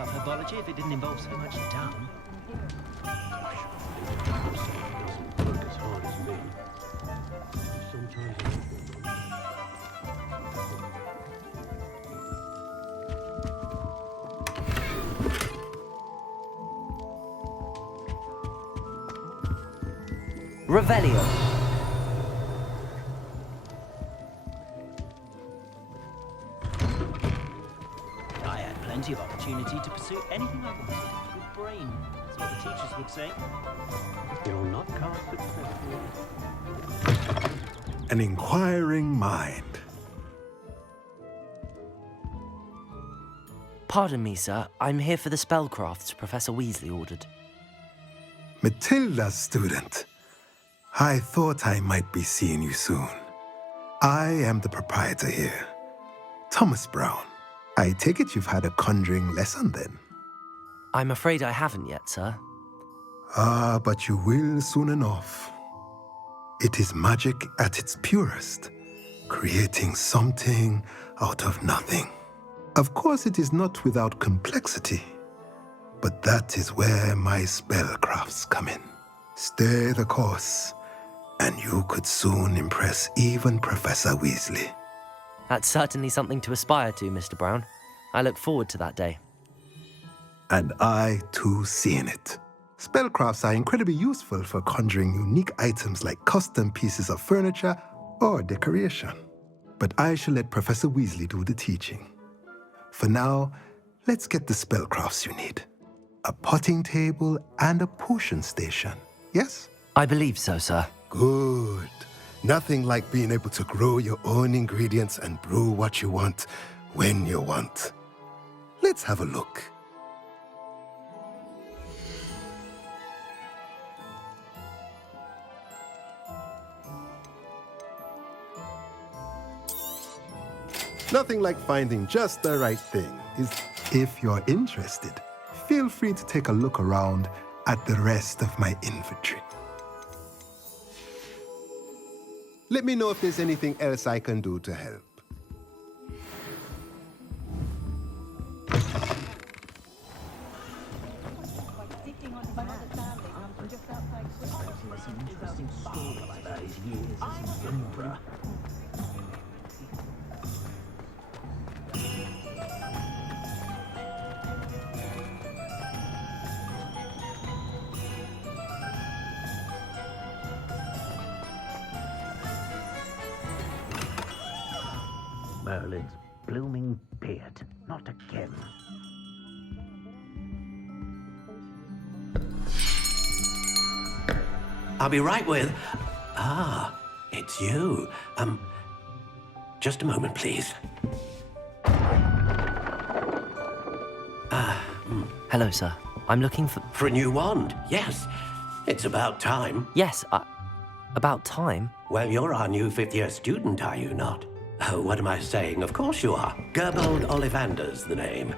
up herbology if it didn't involve so much dung. Work as hard as me. Sometimes Revelio. I had plenty of opportunity to pursue anything I wanted with brain. That's what the teachers would say. you'll not cast successfully. An inquiring mind. Pardon me, sir. I'm here for the spellcrafts Professor Weasley ordered. Matilda's student. I thought I might be seeing you soon. I am the proprietor here, Thomas Brown. I take it you've had a conjuring lesson then? I'm afraid I haven't yet, sir. Ah, but you will soon enough. It is magic at its purest, creating something out of nothing. Of course, it is not without complexity, but that is where my spellcrafts come in. Stay the course, and you could soon impress even Professor Weasley. That's certainly something to aspire to, Mr. Brown. I look forward to that day. And I, too, see in it. Spellcrafts are incredibly useful for conjuring unique items like custom pieces of furniture or decoration. But I shall let Professor Weasley do the teaching. For now, let's get the spellcrafts you need. A potting table and a potion station, yes? I believe so, sir. Good. Nothing like being able to grow your own ingredients and brew what you want when you want. Let's have a look. Nothing like finding just the right thing. If you're interested, feel free to take a look around at the rest of my inventory. Let me know if there's anything else I can do to help. Merlin's blooming beard. Not again. I'll be right with... Ah, it's you. Just a moment, please. Hello, sir. I'm looking for... For a new wand, yes. It's about time. Yes, about time. Well, you're our new fifth-year student, are you not? Oh, what am I saying? Of course you are. Gerbold Ollivander's the name.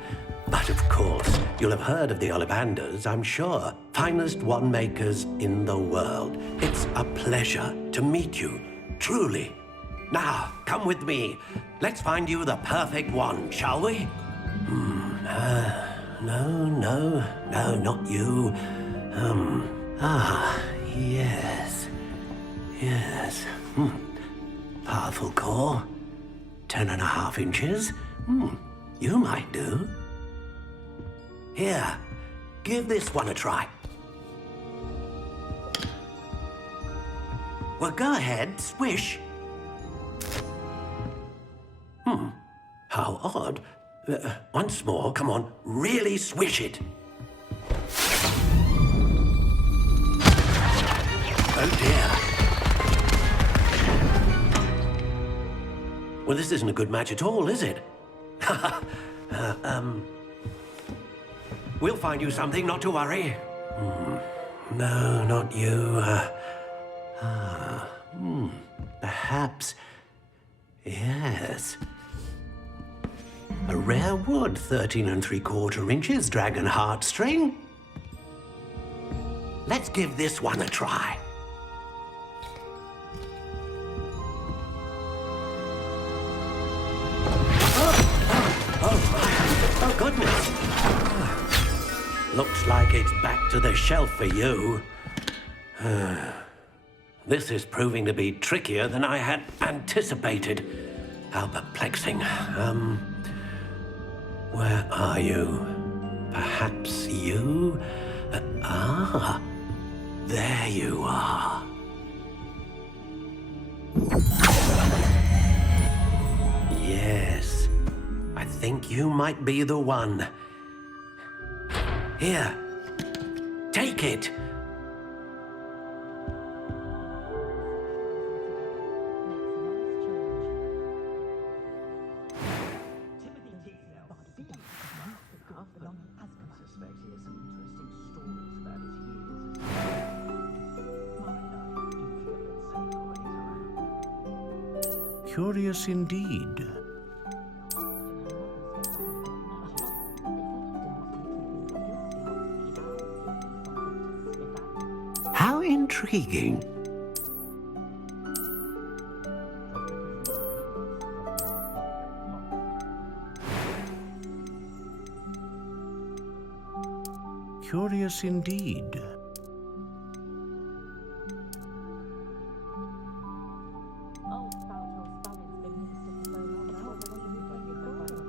But of course, you'll have heard of the Ollivanders, I'm sure. Finest wand makers in the world. It's a pleasure to meet you, truly. Now, come with me. Let's find you the perfect wand, shall we? No, not you. Yes. Powerful core. 10.5 inches. You might do. Here, give this one a try. Well, go ahead, swish. How odd. Once more, come on, really swish it. Oh dear. Well, this isn't a good match at all, is it? We'll find you something, not to worry. No, not you. Perhaps. Yes. A rare wood, 13 3/4 inches, dragon heartstring. Let's give this one a try. Oh, my. Oh, goodness. Looks like it's back to the shelf for you. This is proving to be trickier than I had anticipated. How perplexing. Where are you? Perhaps you? There you are. Yes, I think you might be the one. Here, take it. Curious indeed. How intriguing. Curious indeed.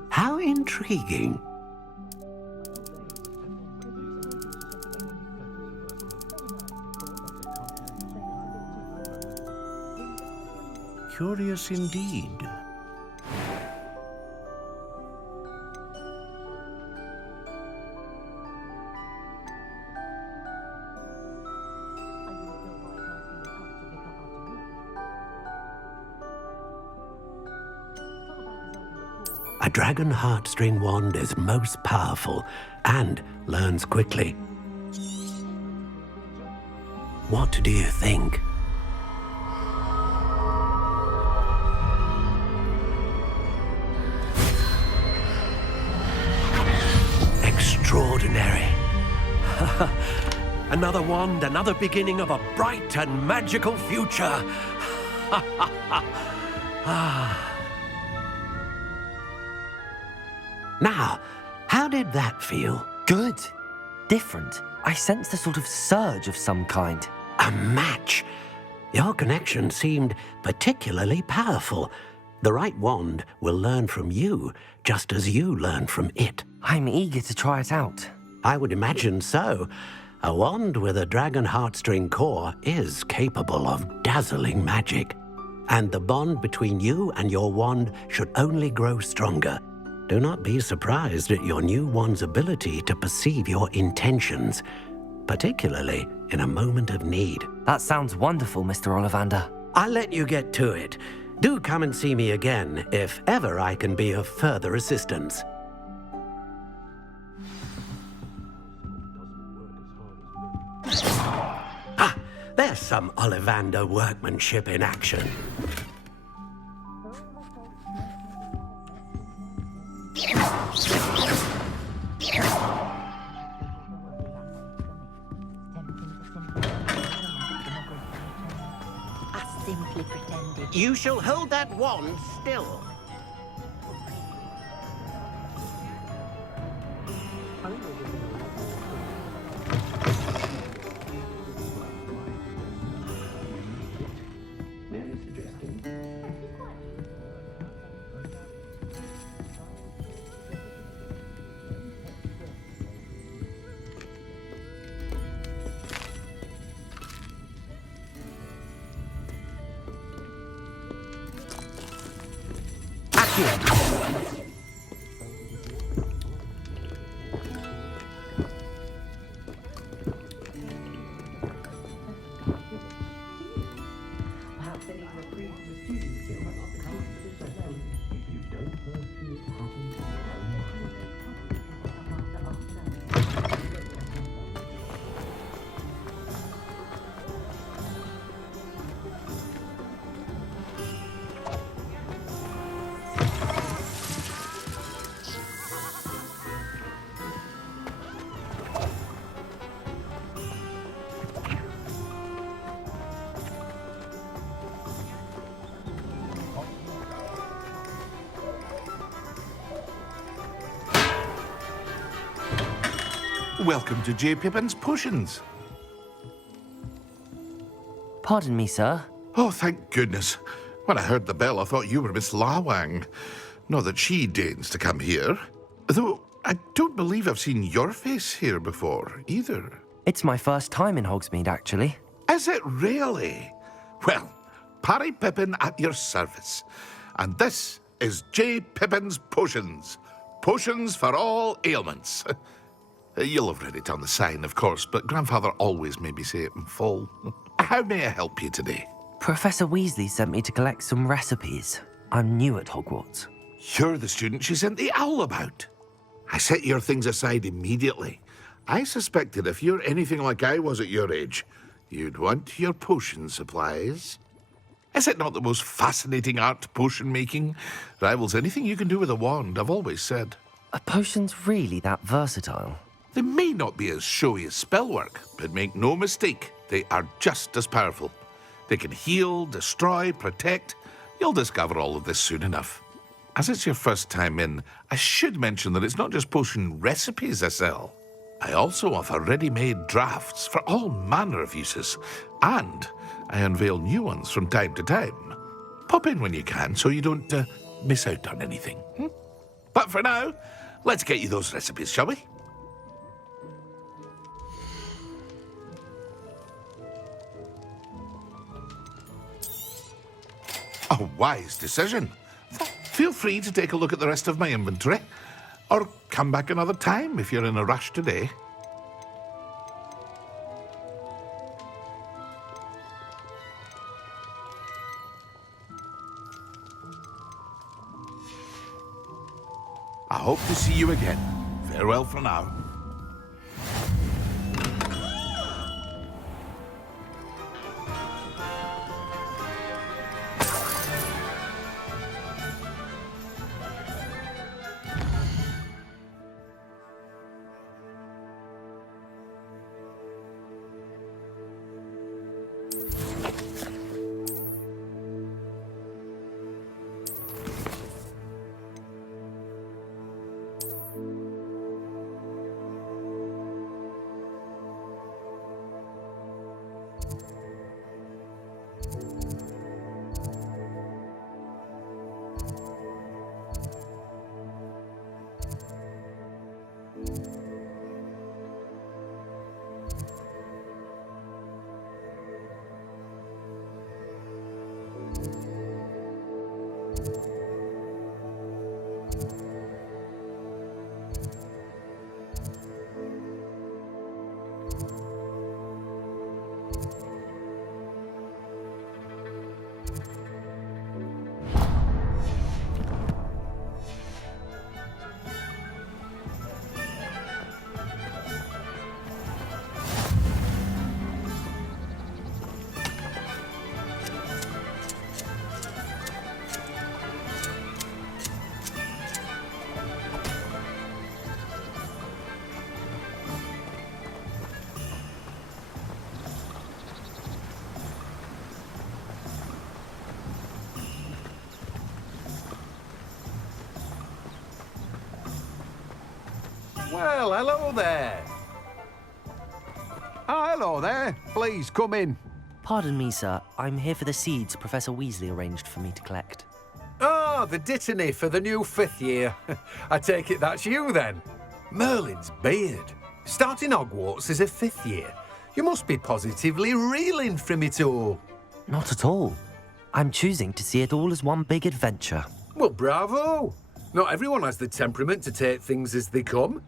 How intriguing. Curious indeed. A dragon heartstring wand is most powerful and learns quickly. What do you think? Extraordinary. Another wand, another beginning of a bright and magical future. Now, how did that feel? Good. Different. I sensed a sort of surge of some kind. A match. Your connection seemed particularly powerful. The right wand will learn from you, just as you learn from it. I'm eager to try it out. I would imagine so. A wand with a dragon heartstring core is capable of dazzling magic. And the bond between you and your wand should only grow stronger. Do not be surprised at your new wand's ability to perceive your intentions, particularly in a moment of need. That sounds wonderful, Mr. Ollivander. I'll let you get to it. Do come and see me again if ever I can be of further assistance. Ah, there's some Ollivander workmanship in action. Simply pretended. You shall hold that wand still. Welcome to J. Pippin's Potions. Pardon me, sir. Oh, thank goodness. When I heard the bell, I thought you were Miss Lawang. Not that she deigns to come here. Though, I don't believe I've seen your face here before, either. It's my first time in Hogsmeade, actually. Is it really? Well, Parry Pippin at your service. And this is J. Pippin's Potions. Potions for all ailments. You'll have read it on the sign, of course, but Grandfather always made me say it in full. How may I help you today? Professor Weasley sent me to collect some recipes. I'm new at Hogwarts. You're the student she sent the owl about. I set your things aside immediately. I suspected if you're anything like I was at your age, you'd want your potion supplies. Is it not the most fascinating art, potion making? Rivals anything you can do with a wand, I've always said. Are potions really that versatile? They may not be as showy as spellwork, but make no mistake, they are just as powerful. They can heal, destroy, protect. You'll discover all of this soon enough. As it's your first time in, I should mention that it's not just potion recipes I sell. I also offer ready-made drafts for all manner of uses, and I unveil new ones from time to time. Pop in when you can so you don't miss out on anything. But for now, let's get you those recipes, shall we? A wise decision. Feel free to take a look at the rest of my inventory, or come back another time if you're in a rush today. I hope to see you again. Farewell for now. Well, hello there. Oh, hello there. Please, come in. Pardon me, sir. I'm here for the seeds Professor Weasley arranged for me to collect. Oh, the dittany for the new 5th year. I take it that's you, then. Merlin's beard. Starting Hogwarts as a 5th year. You must be positively reeling from it all. Not at all. I'm choosing to see it all as one big adventure. Well, bravo. Not everyone has the temperament to take things as they come.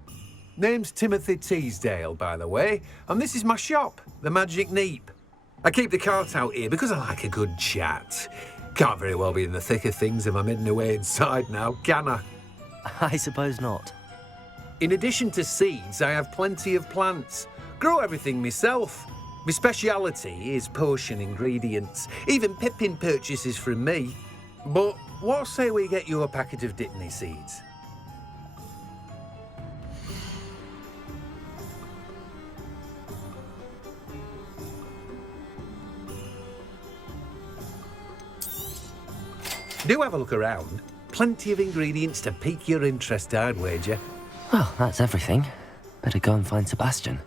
Name's Timothy Teasdale, by the way, and this is my shop, the Magic Neep. I keep the cart out here because I like a good chat. Can't very well be in the thick of things if I'm hidden away inside now, can I? I suppose not. In addition to seeds, I have plenty of plants. Grow everything myself. My speciality is potion ingredients. Even Pippin purchases from me. But what say we get you a packet of dittany seeds? Do have a look around. Plenty of ingredients to pique your interest, I'd wager. Well, that's everything. Better go and find Sebastian.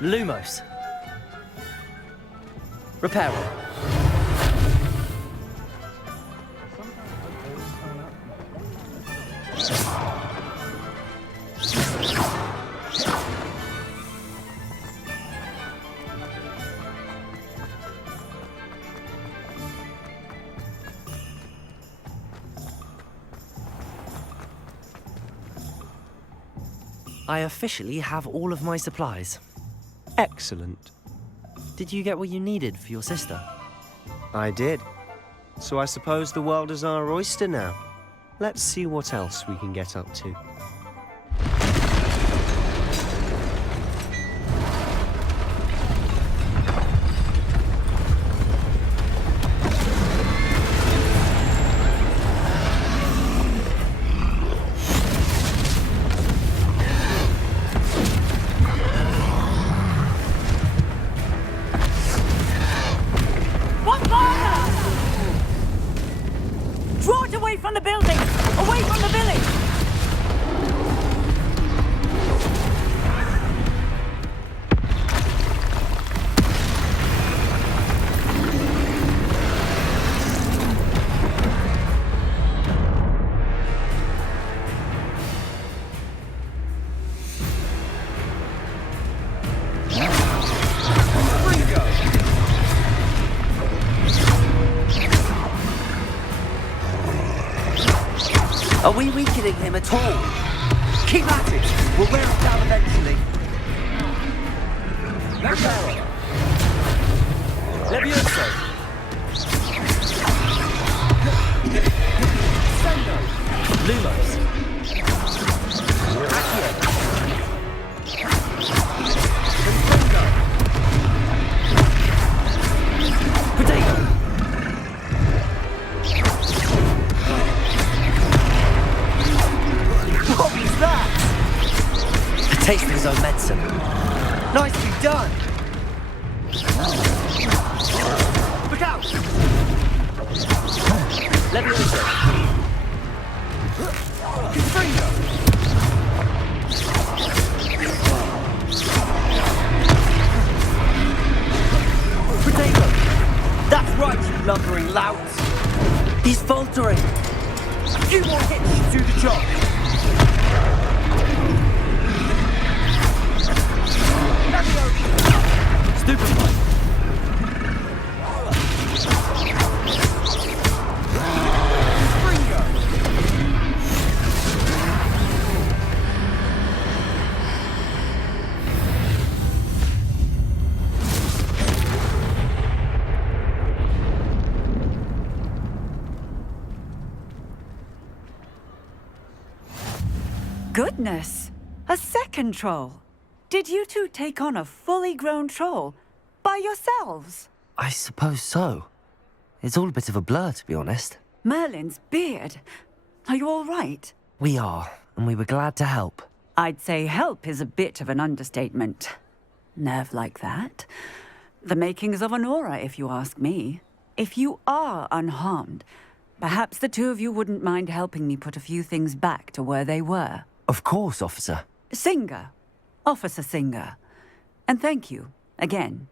Lumos. Reparo. I officially have all of my supplies. Excellent. Did you get what you needed for your sister? I did. So I suppose the world is our oyster now. Let's see what else we can get up to. Draw it away from the building! Away from the village! Are we weakening him at all? Keep at it! We'll wear him down eventually. Reparo. Levioso. Sendo. Lumos. Accio. Confundo. Potato. What was that? A taste of his own medicine. Nicely done. Look out! Levioso. Confringo. Potato. That's right, you lumbering louts. He's faltering. A few more hits to do the job. Stupefy. Goodness! A second troll! Did you two take on a fully grown troll by yourselves? I suppose so. It's all a bit of a blur, to be honest. Merlin's beard. Are you all right? We are, and we were glad to help. I'd say help is a bit of an understatement. Nerve like that. The makings of an aura, if you ask me. If you are unharmed, perhaps the two of you wouldn't mind helping me put a few things back to where they were. Of course, officer. Singer. Officer Singer. And thank you, again.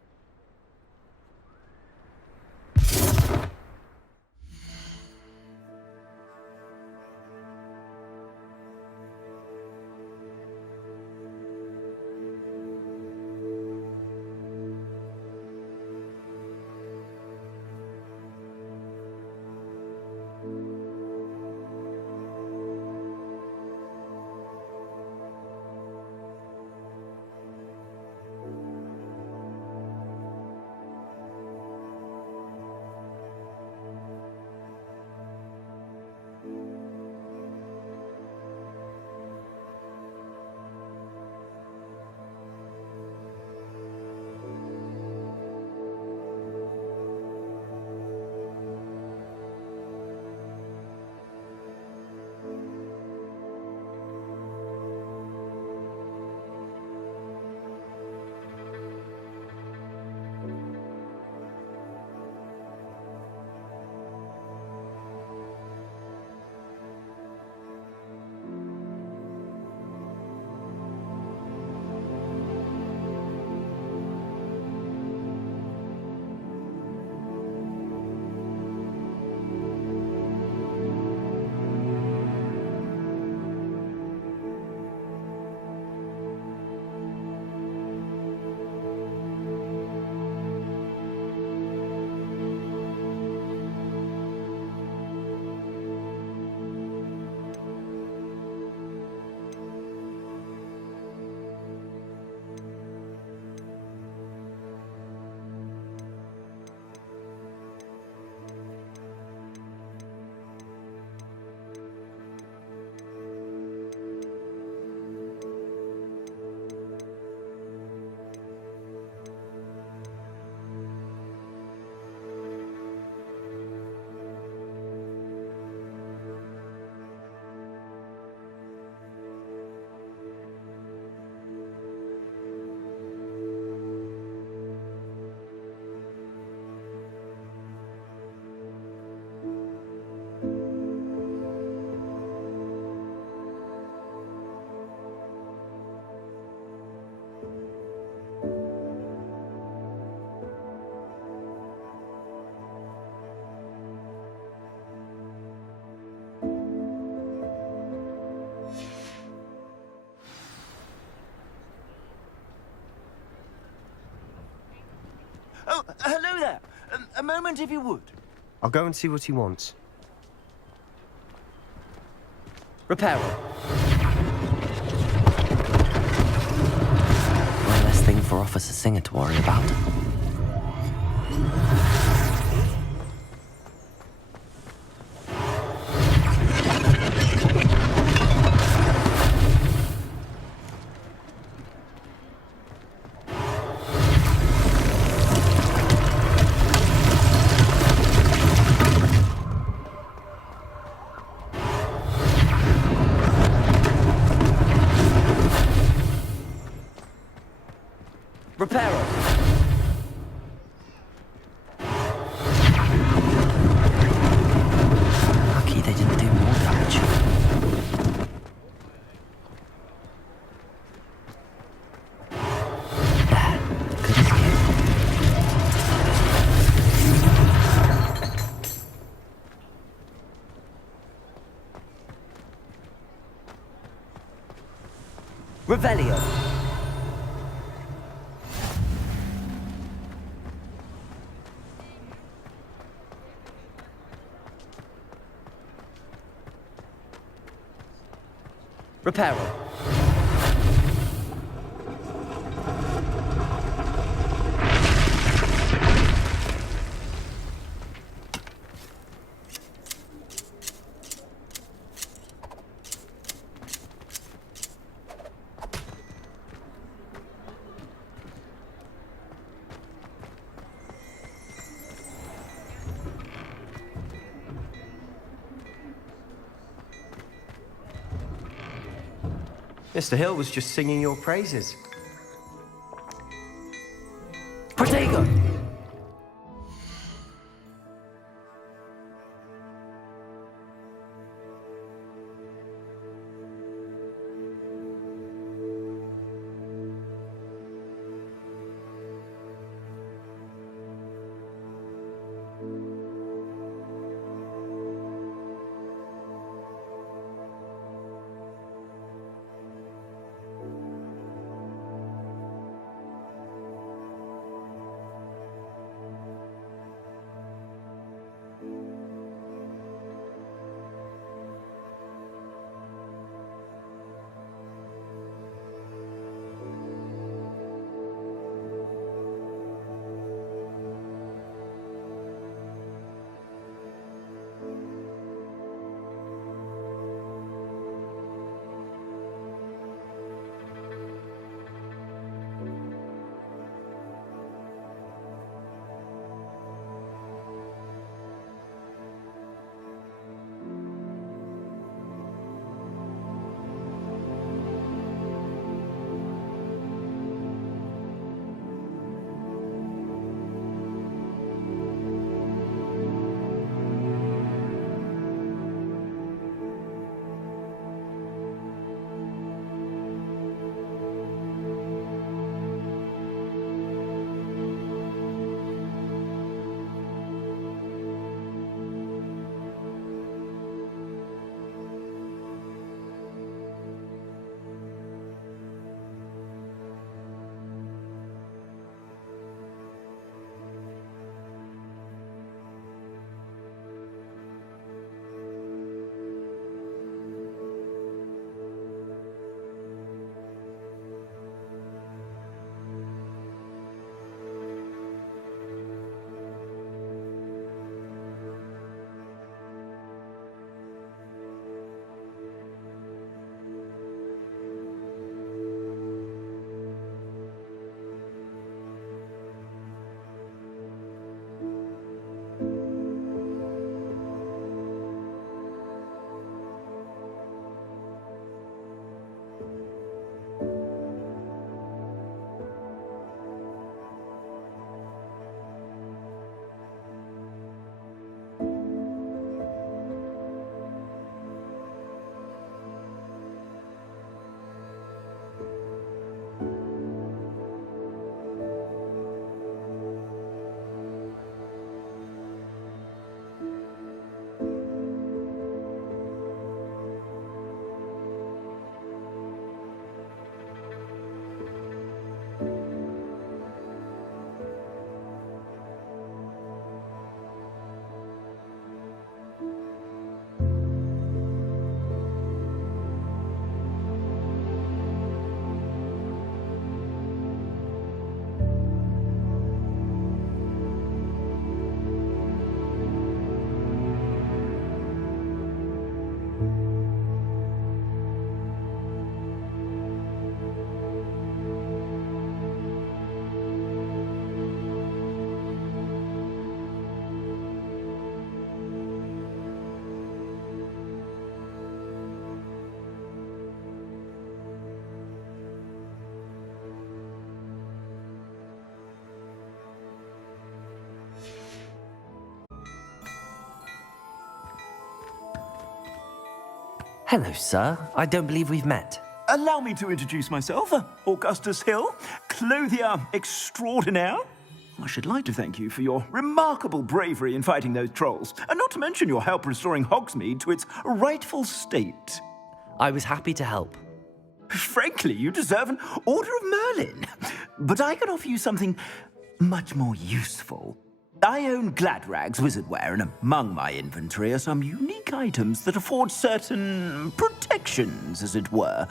Oh, hello there. A moment if you would. I'll go and see what he wants. Reparo. One less thing for Officer Singer to worry about. Reparo. Lucky they didn't do more damage. There, good as new. Revelio. Reparo. Mr. Hill was just singing your praises. Protego. Hello, sir. I don't believe we've met. Allow me to introduce myself, Augustus Hill, clothier extraordinaire. I should like to thank you for your remarkable bravery in fighting those trolls, and not to mention your help restoring Hogsmeade to its rightful state. I was happy to help. Frankly, you deserve an Order of Merlin. But I can offer you something much more useful. I own Gladrag's wizardware, and among my inventory are some unique items that afford certain protections, as it were.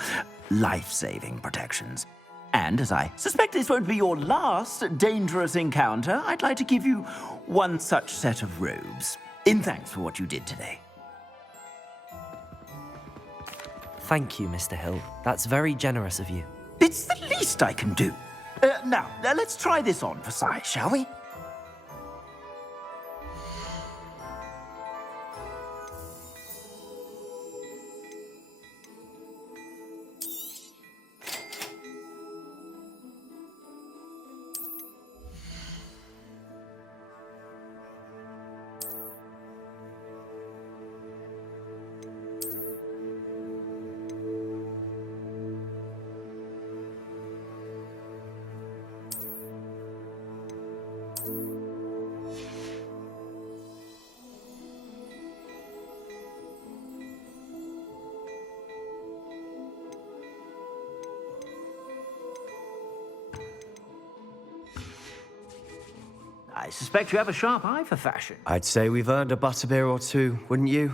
Life-saving protections. And as I suspect this won't be your last dangerous encounter, I'd like to give you one such set of robes, in thanks for what you did today. Thank you, Mr. Hill. That's very generous of you. It's the least I can do. Now, let's try this on for size, shall we? I suspect you have a sharp eye for fashion. I'd say we've earned a butterbeer or two, wouldn't you?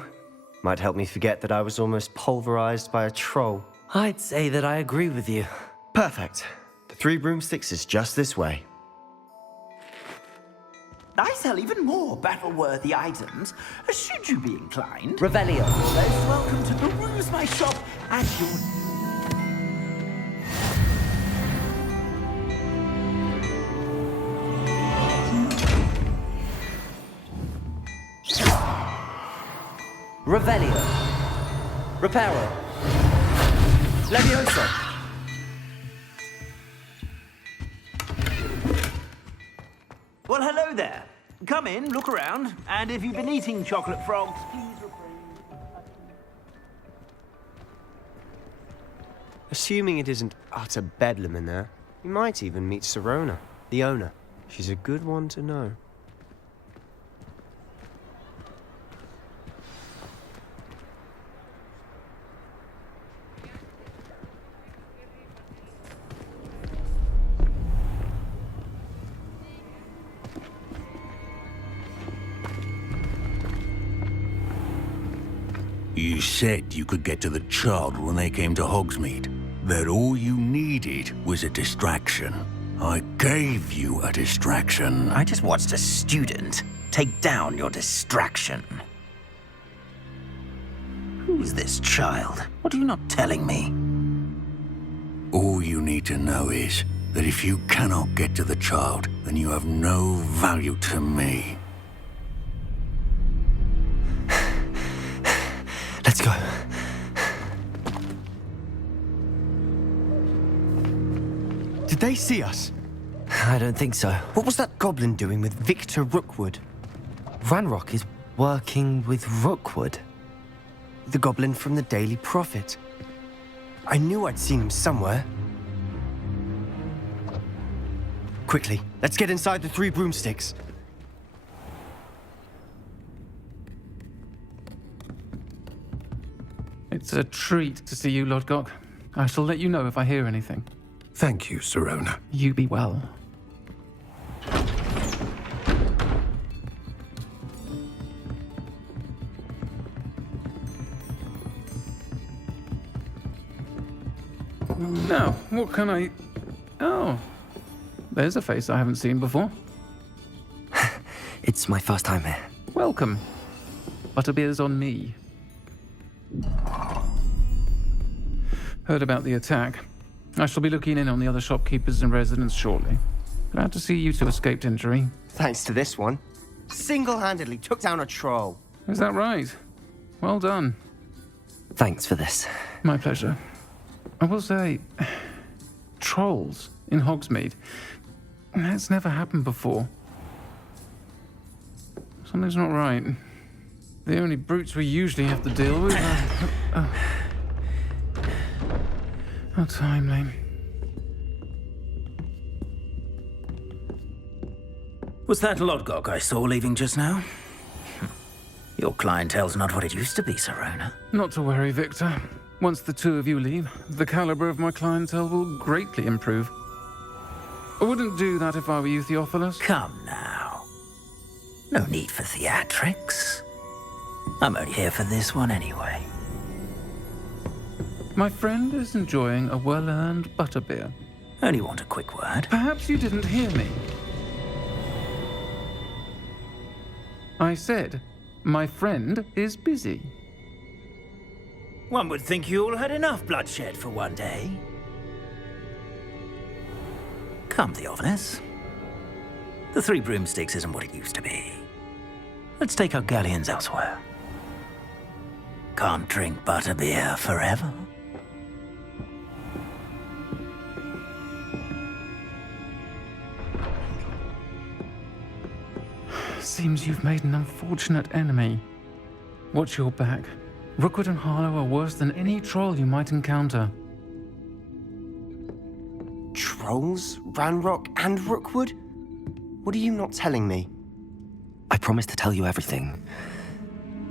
Might help me forget that I was almost pulverized by a troll. I'd say that I agree with you. Perfect. The 3 broomsticks is just this way. I sell even more battle-worthy items, should you be inclined. Revelio. You're most welcome to peruse my shop at your... Revelio. Reparo. Levioso. Well, hello there. Come in, look around, and if you've been eating chocolate frogs, please refrain. Assuming it isn't utter bedlam in there, you might even meet Sirona, the owner. She's a good one to know. You said you could get to the child when they came to Hogsmeade. That all you needed was a distraction. I gave you a distraction. I just watched a student take down your distraction. Who's this child? What are you not telling me? All you need to know is that if you cannot get to the child, then you have no value to me. Let's go. Did they see us? I don't think so. What was that goblin doing with Victor Rookwood? Ranrock is working with Rookwood. The goblin from the Daily Prophet. I knew I'd seen him somewhere. Quickly, let's get inside the 3 broomsticks. It's a treat to see you, Lodgok. I shall let you know if I hear anything. Thank you, Sirona. You be well. Now, what can I... Oh, there's a face I haven't seen before. It's my first time here. Welcome. Butterbeer's on me. Heard about the attack. I shall be looking in on the other shopkeepers and residents shortly. Glad to see you two escaped injury. Thanks to this one. Single-handedly took down a troll. Is that right? Well done. Thanks for this. My pleasure. I will say, trolls in Hogsmeade. That's never happened before. Something's not right. The only brutes we usually have to deal with are... How timely. Was that Lodgok I saw leaving just now? Your clientele's not what it used to be, Serona. Not to worry, Victor. Once the two of you leave, the caliber of my clientele will greatly improve. I wouldn't do that if I were you, Theophilus. Come now. No need for theatrics. I'm only here for this one anyway. My friend is enjoying a well-earned butterbeer. Only want a quick word. Perhaps you didn't hear me. I said, my friend is busy. One would think you all had enough bloodshed for one day. Come, Theophilus. The Three Broomsticks isn't what it used to be. Let's take our galleons elsewhere. Can't drink butterbeer forever. Seems you've made an unfortunate enemy. Watch your back. Rookwood and Harlow are worse than any troll you might encounter. Trolls? Ranrock and Rookwood? What are you not telling me? I promised to tell you everything,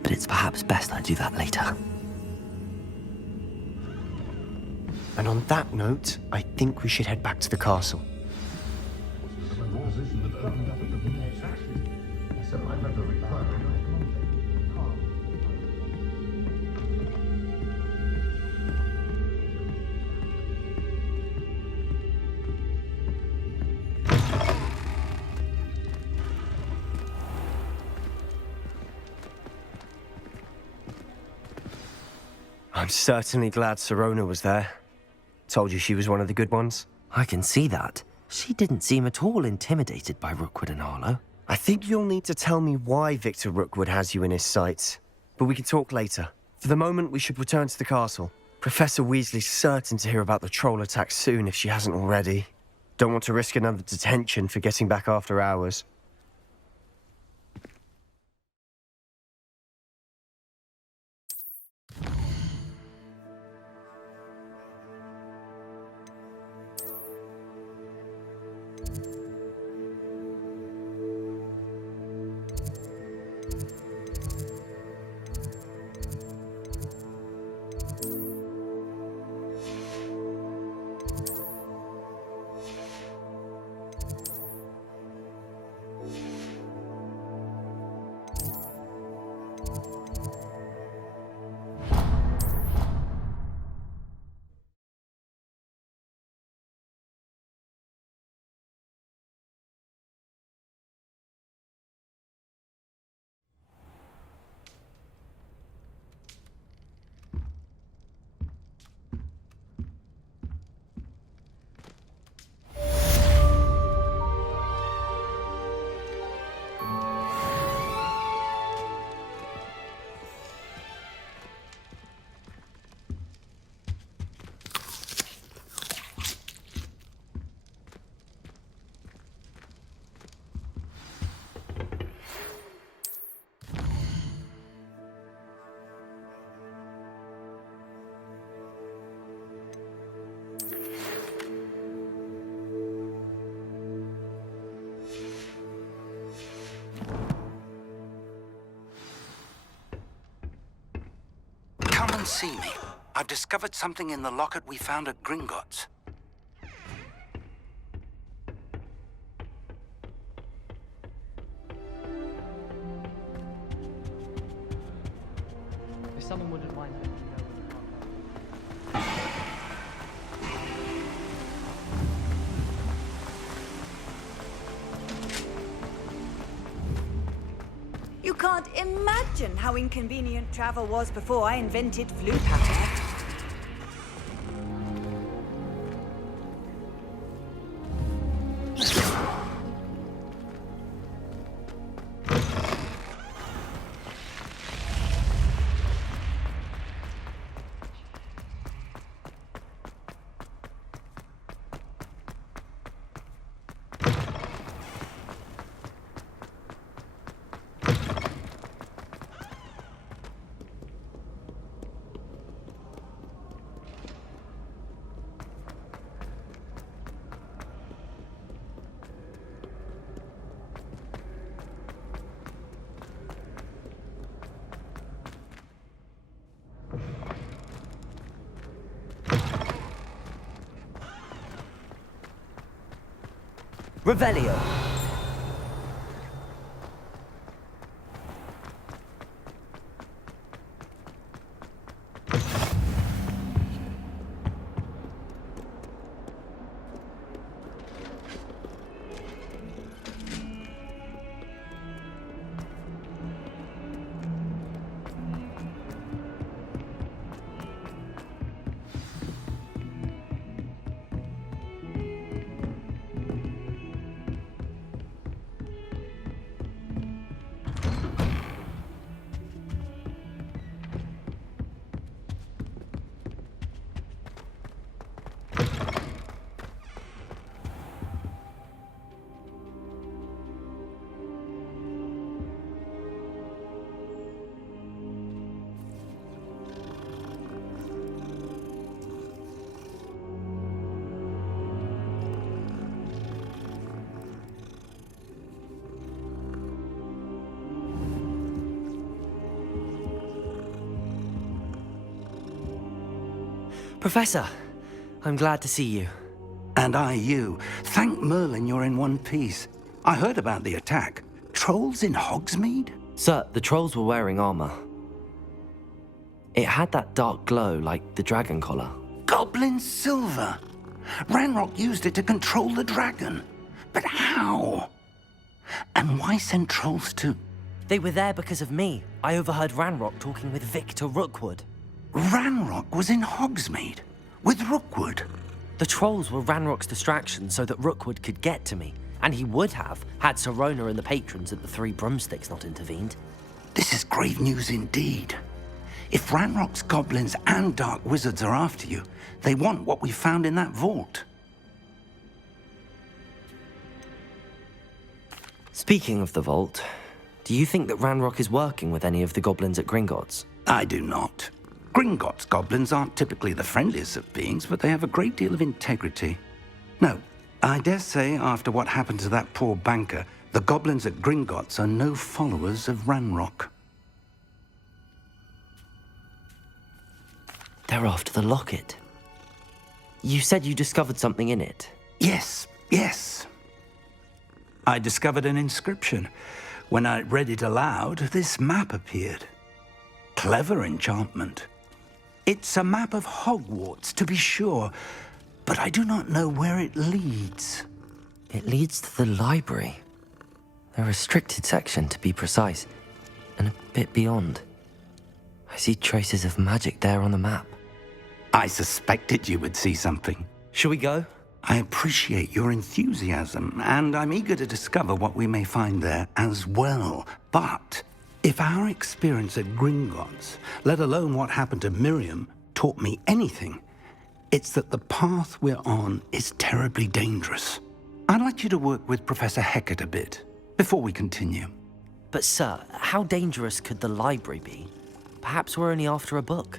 but it's perhaps best I do that later. And on that note, I think we should head back to the castle. I'm certainly glad Serona was there. Told you she was one of the good ones. I can see that. She didn't seem at all intimidated by Rookwood and Harlow. I think you'll need to tell me why Victor Rookwood has you in his sights. But we can talk later. For the moment, we should return to the castle. Professor Weasley's certain to hear about the troll attack soon if she hasn't already. Don't want to risk another detention for getting back after hours. See me. I've discovered something in the locket we found at Gringotts. If someone wouldn't mind letting me know. You can't imagine how inconvenient travel was before I invented flute pattern. Revelio. Professor, I'm glad to see you. And I you. Thank Merlin you're in one piece. I heard about the attack. Trolls in Hogsmeade? Sir, the trolls were wearing armor. It had that dark glow like the dragon collar. Goblin silver. Ranrock used it to control the dragon. But how? And why send trolls to... They were there because of me. I overheard Ranrock talking with Victor Rookwood. Ranrock was in Hogsmeade? With Rookwood? The trolls were Ranrock's distraction so that Rookwood could get to me. And he would have, had Sirona and the patrons at the Three Broomsticks not intervened. This is grave news indeed. If Ranrock's goblins and dark wizards are after you, they want what we found in that vault. Speaking of the vault, do you think that Ranrock is working with any of the goblins at Gringotts? I do not. Gringotts goblins aren't typically the friendliest of beings, but they have a great deal of integrity. No, I dare say after what happened to that poor banker, the goblins at Gringotts are no followers of Ranrock. They're after the locket. You said you discovered something in it. Yes. I discovered an inscription. When I read it aloud, this map appeared. Clever enchantment. It's a map of Hogwarts, to be sure, but I do not know where it leads. It leads to the library. A restricted section, to be precise, and a bit beyond. I see traces of magic there on the map. I suspected you would see something. Shall we go? I appreciate your enthusiasm, and I'm eager to discover what we may find there as well. But if our experience at Gringotts, let alone what happened to Miriam, taught me anything, it's that the path we're on is terribly dangerous. I'd like you to work with Professor Hecat a bit before we continue. But sir, how dangerous could the library be? Perhaps we're only after a book.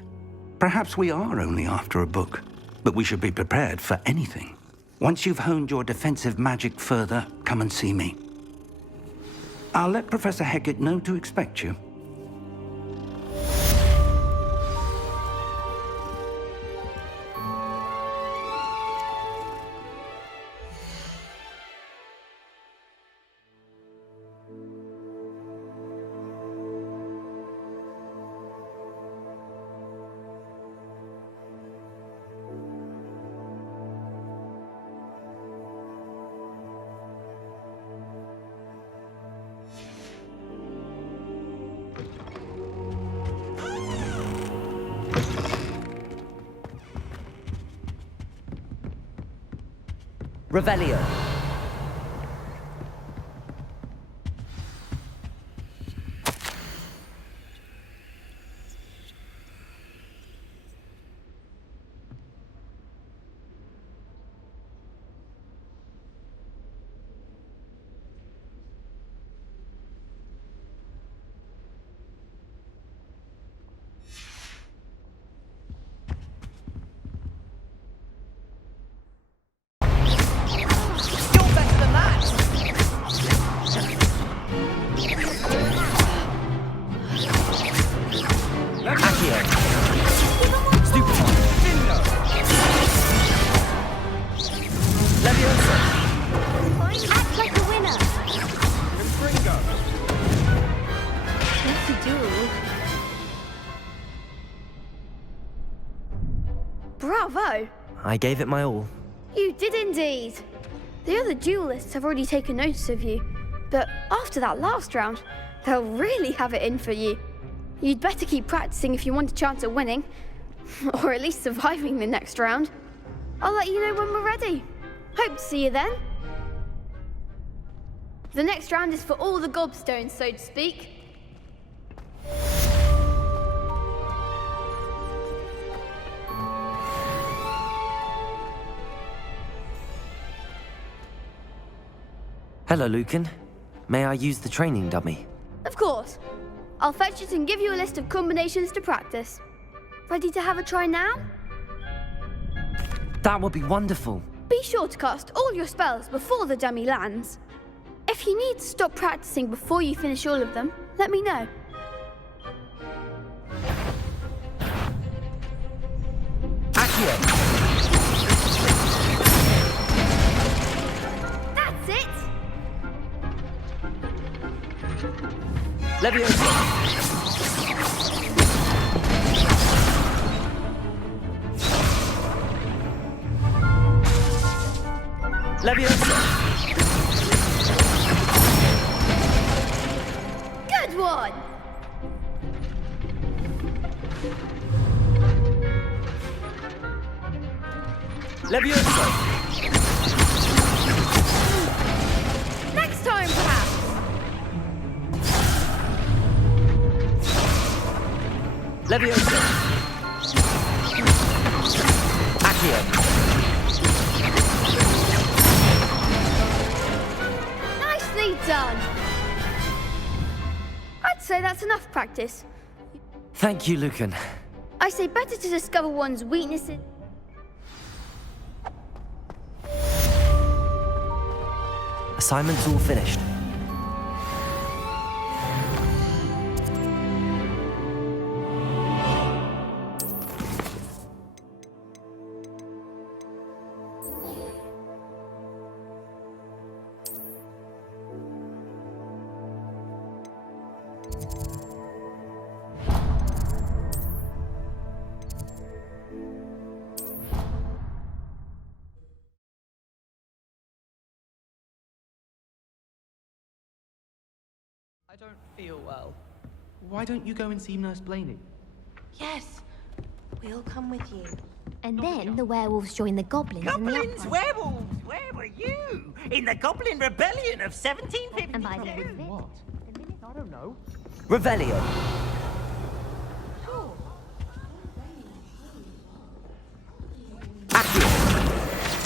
Perhaps we are only after a book, but we should be prepared for anything. Once you've honed your defensive magic further, come and see me. I'll let Professor Hecat know to expect you. Revelio. go. I gave it my all. You did indeed. The other duelists have already taken notice of you, but after that last round, they'll really have it in for you. You'd better keep practicing if you want a chance at winning, or at least surviving the next round. I'll let you know when we're ready. Hope to see you then. The next round is for all the gobstones, so to speak. Hello, Lucan. May I use the training dummy? Of course. I'll fetch it and give you a list of combinations to practice. Ready to have a try now? That would be wonderful. Be sure to cast all your spells before the dummy lands. If you need to stop practicing before you finish all of them, let me know. Accio! That's it! Leviosa! Leviosa! Good one! Leviosa! Next time, perhaps! Leviosa! Accio! Nicely done! I'd say that's enough practice. Thank you, Lucan. I say better to discover one's weaknesses. Assignment's all finished. I don't feel well. Why don't you go and see Nurse Blaney? Yes, we'll come with you. And then the werewolves join the goblins and the Goblins, uprising. werewolves, where were you? In the Goblin Rebellion of 1752. And by then, What? I don't know. Revelio.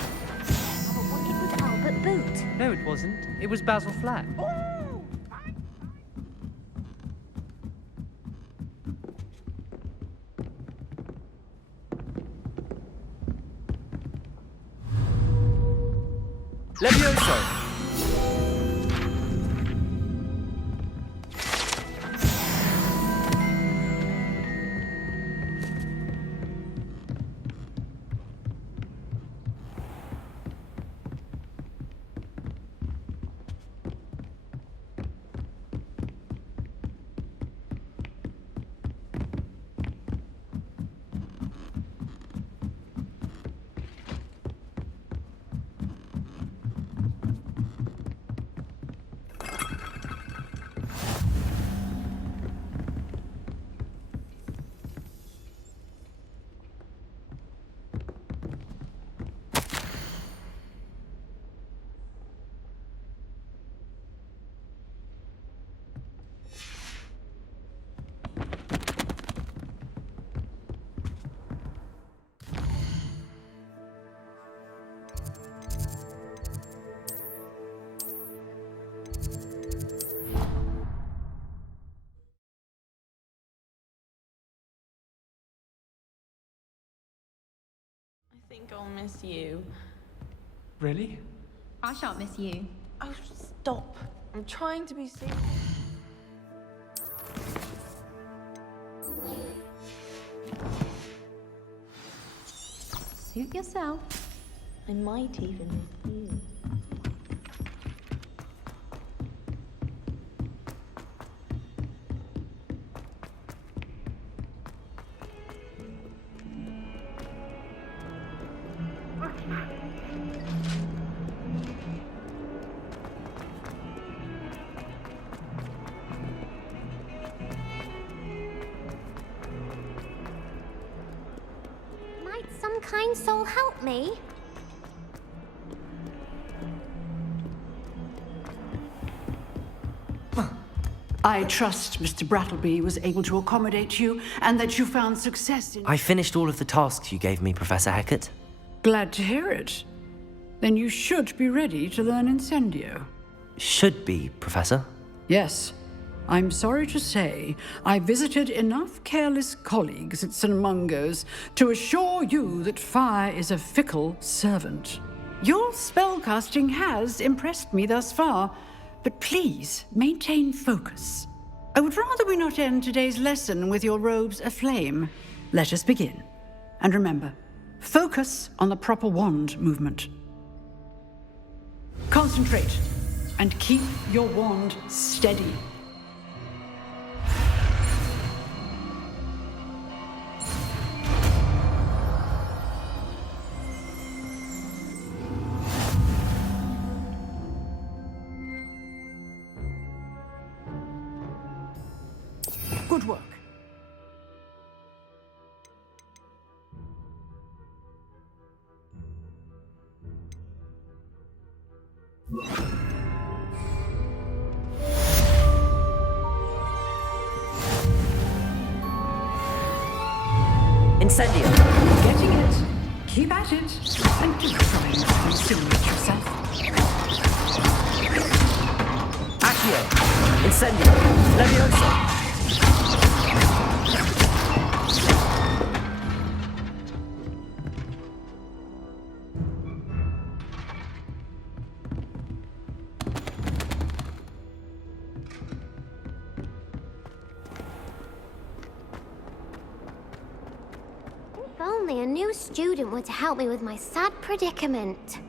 it was Albert Boot. No, it wasn't. It was Basil Flat. Levioso! I think I'll miss you. Really? I shan't miss you. Oh, stop. I'm trying to be serious. Suit yourself. I might even miss you. kind soul help me? I trust Mr. Brattleby was able to accommodate you and that you found success in... I finished all of the tasks you gave me, Professor Hecat. Glad to hear it. Then you should be ready to learn Incendio. Should be, Professor. Yes. I'm sorry to say, I visited enough careless colleagues at St. Mungo's to assure you that fire is a fickle servant. Your spellcasting has impressed me thus far, but please maintain focus. I would rather we not end today's lesson with your robes aflame. Let us begin. And remember, focus on the proper wand movement. Concentrate and keep your wand steady. Good work. Incendio! Getting it. Keep at it. And do try not to incinerate yourself. Accio! Incendio! Leviosa! If only a new student were to help me with my sad predicament.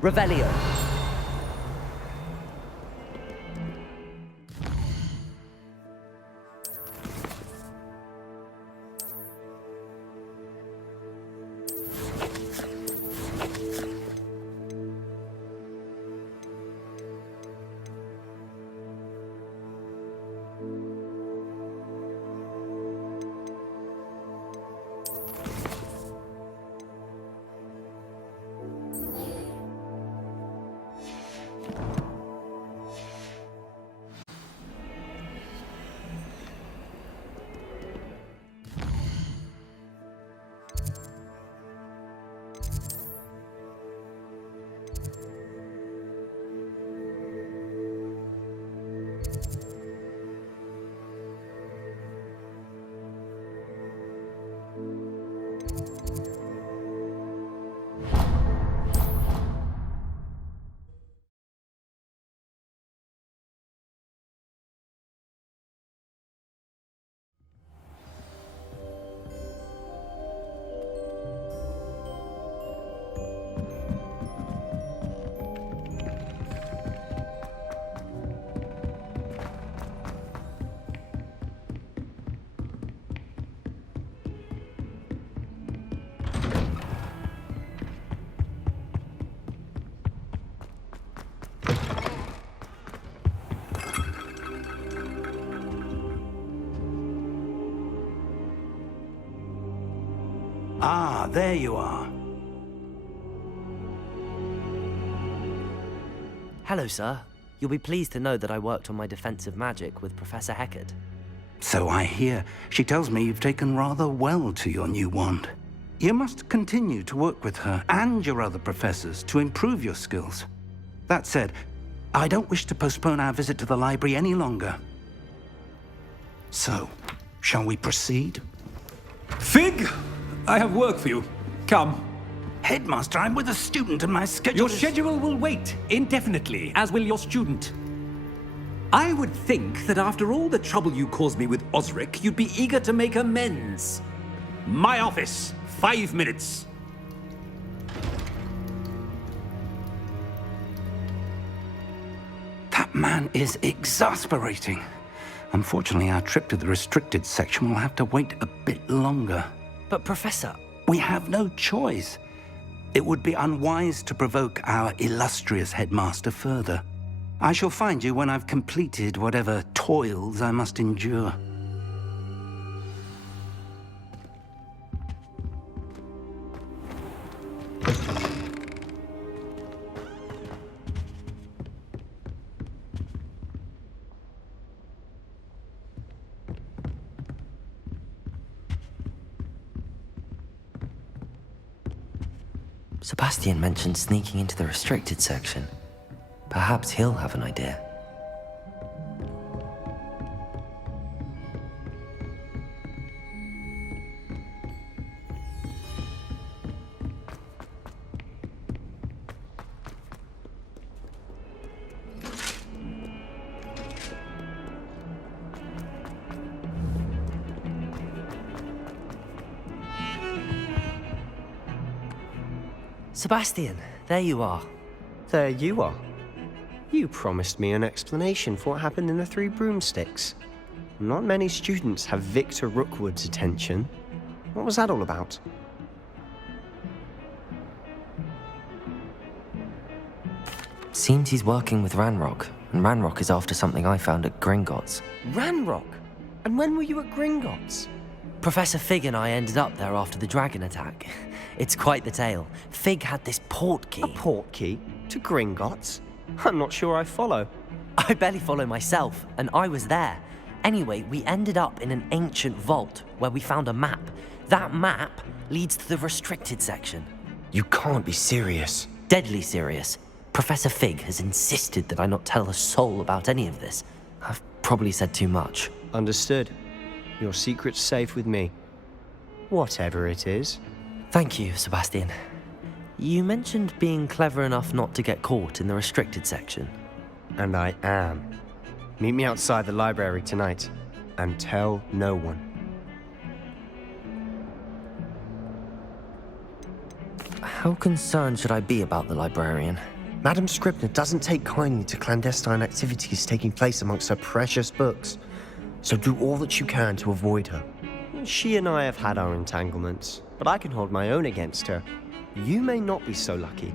Revelio. Ah, there you are. Hello, sir. You'll be pleased to know that I worked on my defensive magic with Professor Hecat. So I hear. She tells me you've taken rather well to your new wand. You must continue to work with her and your other professors to improve your skills. That said, I don't wish to postpone our visit to the library any longer. So, shall we proceed? Fig! I have work for you. Come. Headmaster, I'm with a student and my schedule Your schedule will wait indefinitely, as will your student. I would think that after all the trouble you caused me with Osric, you'd be eager to make amends. My office, 5 minutes. man is exasperating. Unfortunately, our trip to the restricted section will have to wait a bit longer. But Professor... We have no choice. It would be unwise to provoke our illustrious headmaster further. I shall find you when I've completed whatever toils I must endure. Sebastian mentioned sneaking into the restricted section. Perhaps he'll have an idea. Sebastian, there you are. There you are. You promised me an explanation for what happened in the Three Broomsticks. Not many students have Victor Rookwood's attention. What was that all about? Seems he's working with Ranrock, and Ranrock is after something I found at Gringotts. Ranrock? And when were you at Gringotts? Professor Fig and I ended up there after the dragon attack. It's quite the tale. Fig had this port key. A port key? To Gringotts? I'm not sure I follow. I barely follow myself, and I was there. Anyway, we ended up in an ancient vault where we found a map. That map leads to the restricted section. You can't be serious. Deadly serious. Professor Fig has insisted that I not tell a soul about any of this. I've probably said too much. Understood. Your secret's safe with me. Whatever it is. Thank you, Sebastian. You mentioned being clever enough not to get caught in the restricted section. And I am. Meet me outside the library tonight, and tell no one. How concerned should I be about the librarian? Madam Scribner doesn't take kindly to clandestine activities taking place amongst her precious books, so do all that you can to avoid her. She and I have had our entanglements, but I can hold my own against her. You may not be so lucky.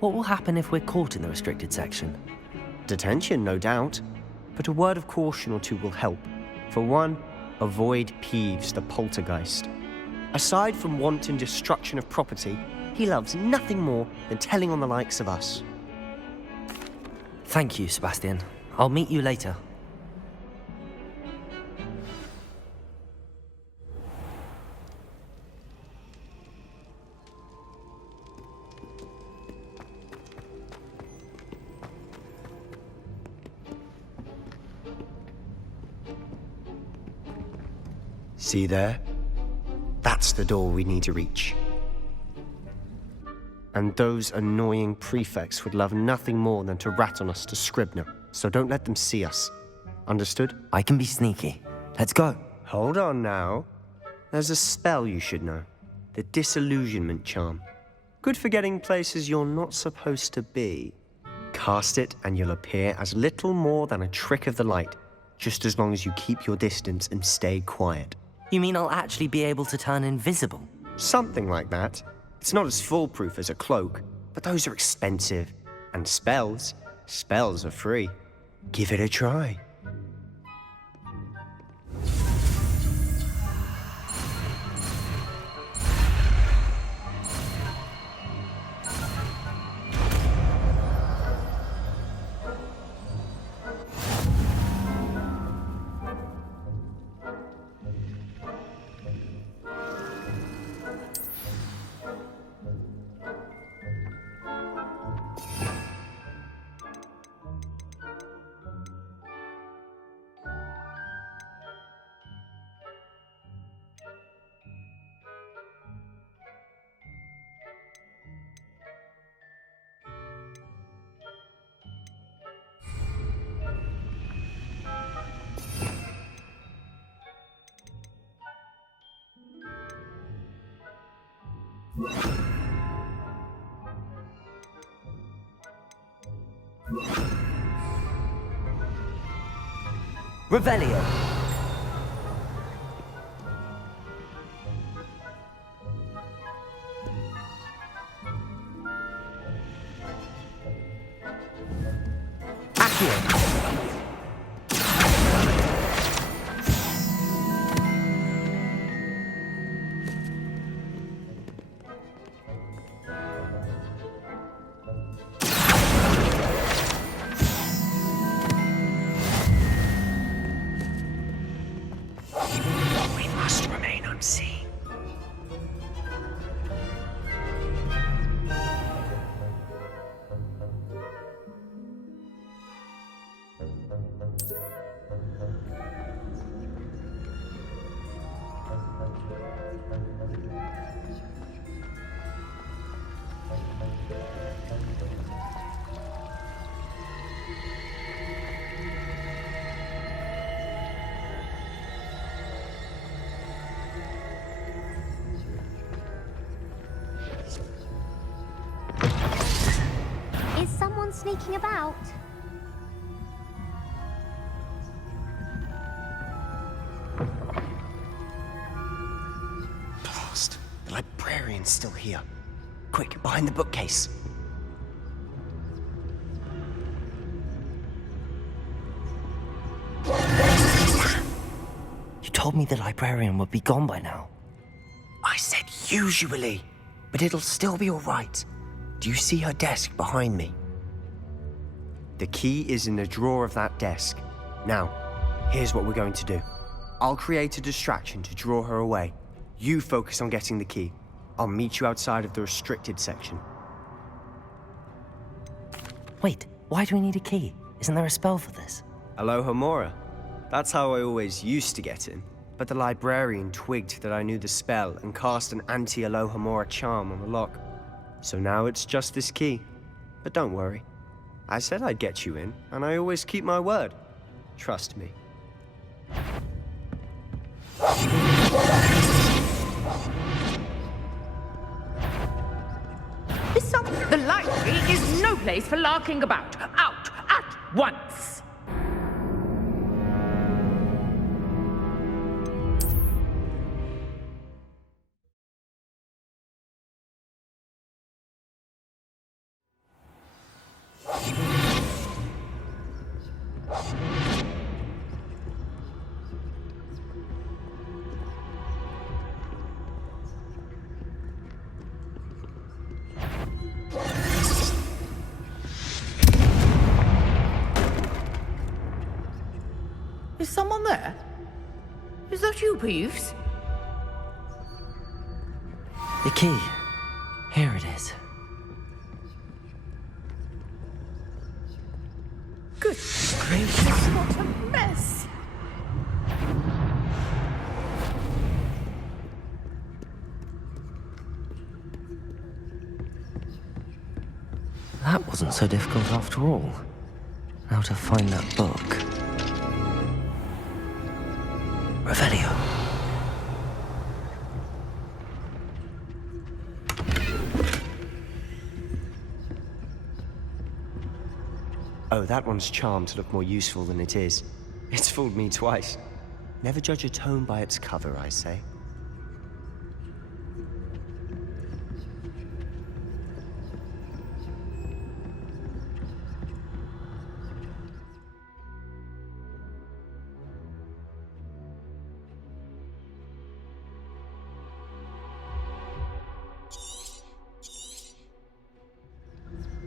What will happen if we're caught in the restricted section? Detention, no doubt. But a word of caution or two will help. For one, avoid Peeves, the poltergeist. Aside from wanton destruction of property, he loves nothing more than telling on the likes of us. Thank you, Sebastian. I'll meet you later. See there? That's the door we need to reach. And those annoying prefects would love nothing more than to rat on us to Scribner, so don't let them see us. Understood? I can be sneaky. Let's go. Hold on now. There's a spell you should know. The Disillusionment Charm. Good for getting places you're not supposed to be. Cast it and you'll appear as little more than a trick of the light, just as long as you keep your distance and stay quiet. You mean I'll actually be able to turn invisible? Something like that. It's not as foolproof as a cloak, but those are expensive. And spells are free. Give it a try. Revelio. We must remain unseen. Is someone sneaking about? Blast. The librarian's still here. Quick, behind the bookcase. You told me the librarian would be gone by now. I said usually, but it'll still be all right. Do you see her desk behind me? The key is in the drawer of that desk. Now, here's what we're going to do. I'll create a distraction to draw her away. You focus on getting the key. I'll meet you outside of the restricted section. Wait, why do we need a key? Isn't there a spell for this? Alohomora. That's how I always used to get in. But the librarian twigged that I knew the spell and cast an anti-Alohomora charm on the lock. So now it's just this key. But don't worry. I said I'd get you in, and I always keep my word. Trust me. The library is no place for larking about. Out at once! Is someone there? Is that you, Peeves? The key. Here it is. Good gracious, what a mess! That wasn't so difficult after all. Now to find that book. Revelio. Oh, that one's charmed to look more useful than it is. It's fooled me twice. Never judge a tome by its cover, I say.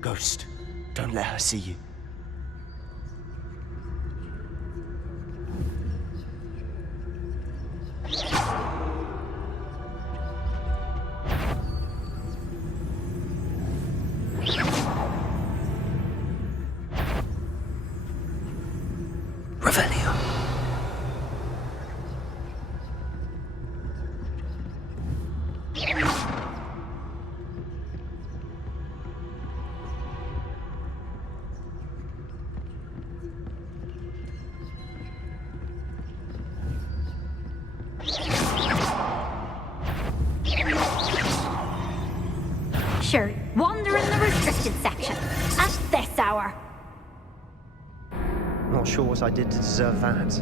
Ghost, don't let her see you. Revelio. Sure, wander in the restricted section. At this hour. not sure what I did to deserve that.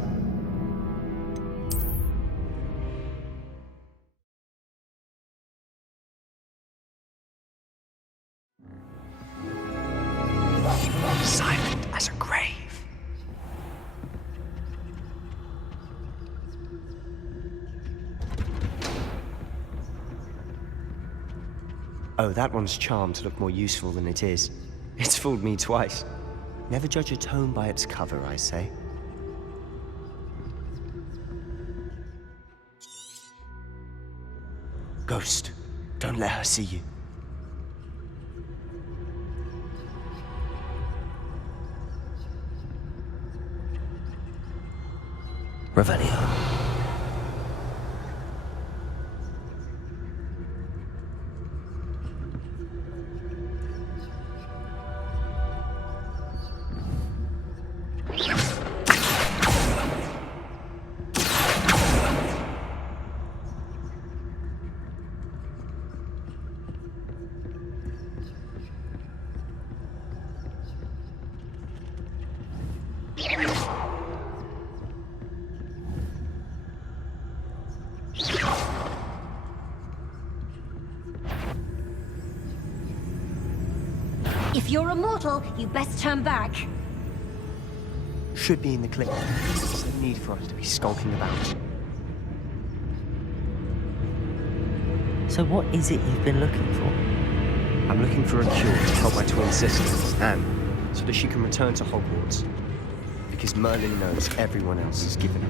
Silent as a grave. Oh, that one's charmed to look more useful than it is. It's fooled me twice. Never judge a tome by its cover, I say. Ghost, don't let her see you. Revelio. If you're a mortal, you best turn back. Should be in the clip. There's no need for us to be skulking about. So what is it you've been looking for? I'm looking for a cure to help my twin sister, Anne, so that she can return to Hogwarts. Because Merlin knows everyone else is given her.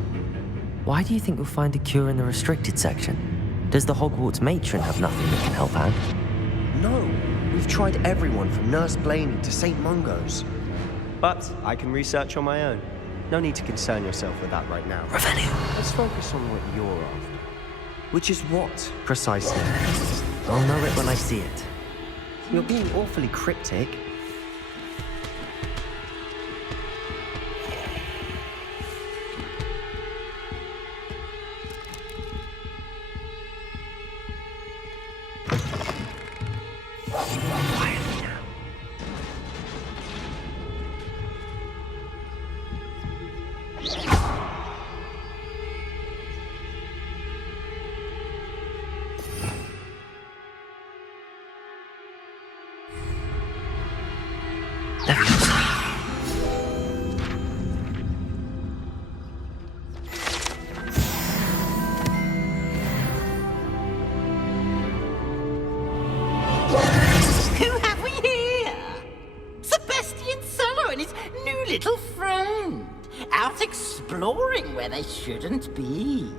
Why do you think you'll find a cure in the restricted section? Does the Hogwarts matron have nothing that can help Anne? No, we've tried everyone from Nurse Blaney to St. Mungo's. But I can research on my own. No need to concern yourself with that right now. Revelio. Let's focus on what you're after. Which is what, precisely? I'll know it when I see it. You're being awfully cryptic. Little friend, out exploring where they shouldn't be.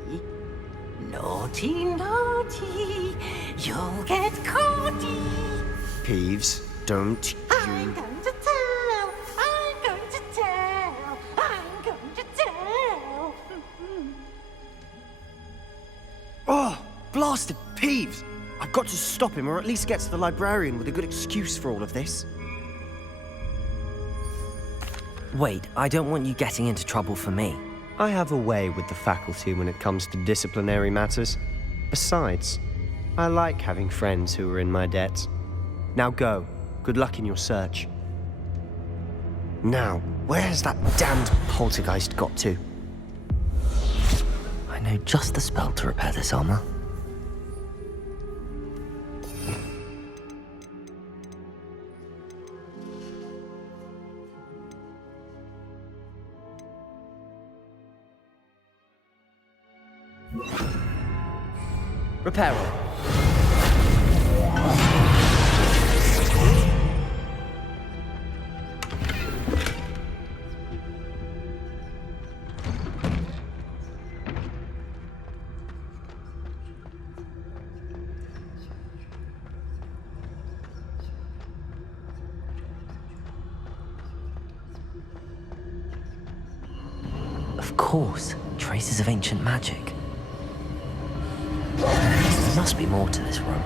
Naughty, naughty, you'll get caughty. Peeves, don't I'm going to tell, I'm going to tell, I'm going to tell. Oh, blasted Peeves! I've got to stop him, or at least get to the librarian with a good excuse for all of this. Wait, I don't want you getting into trouble for me. I have a way with the faculty when it comes to disciplinary matters. Besides, I like having friends who are in my debt. Now go. Good luck in your search. Now, where has that damned poltergeist got to? I know just the spell to repair this armor. Repair. Of course, traces of ancient magic. There must be more to this room.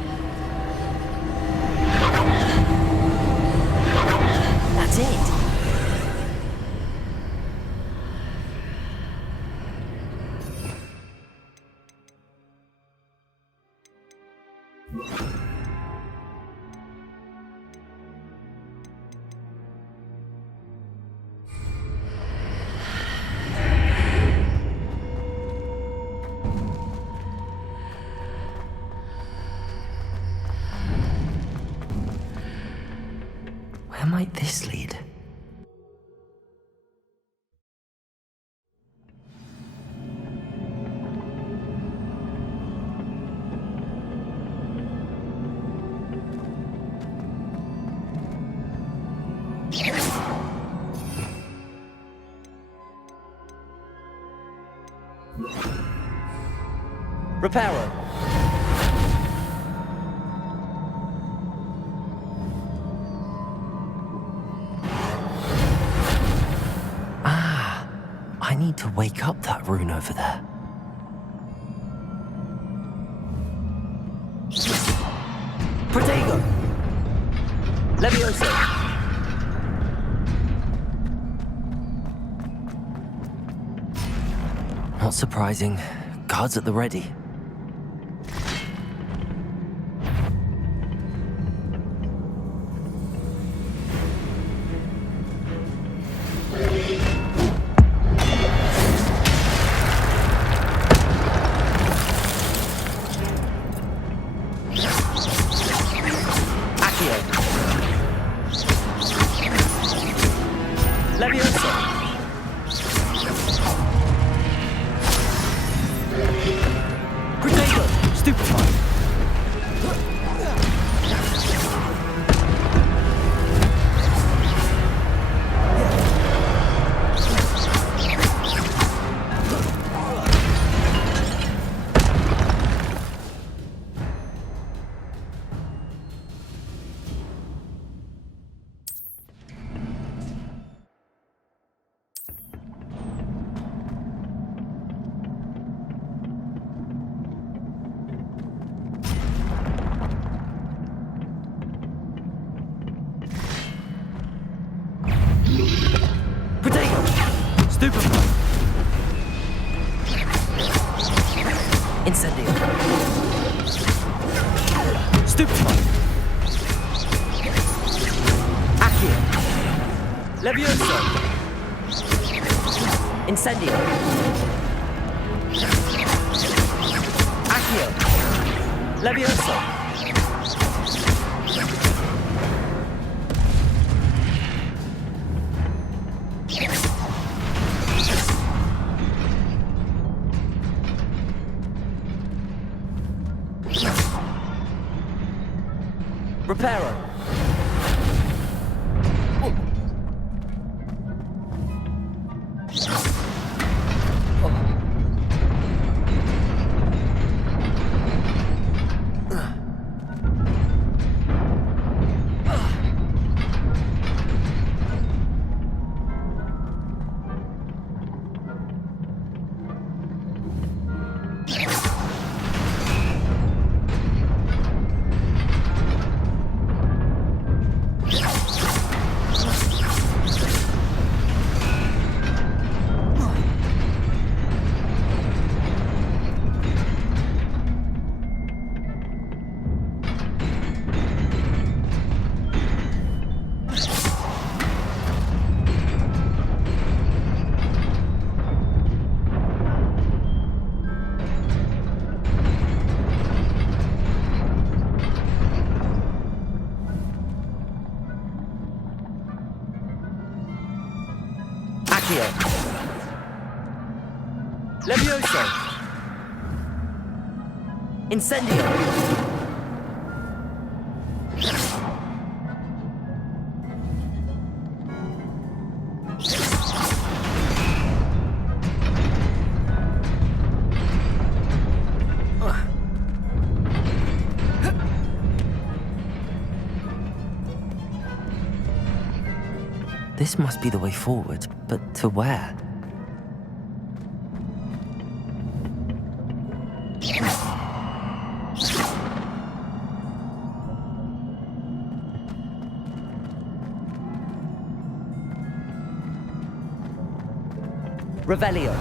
That's it! Reparo. I need to wake up that rune over there. Protego. Levioso. Not surprising. Guards at the ready. Incendio. Stupefy. Accio. Levioso. Incendio. Accio. Levioso. Reparo. Levioso. Incendio. This must be the way forward, but to where? Revelio.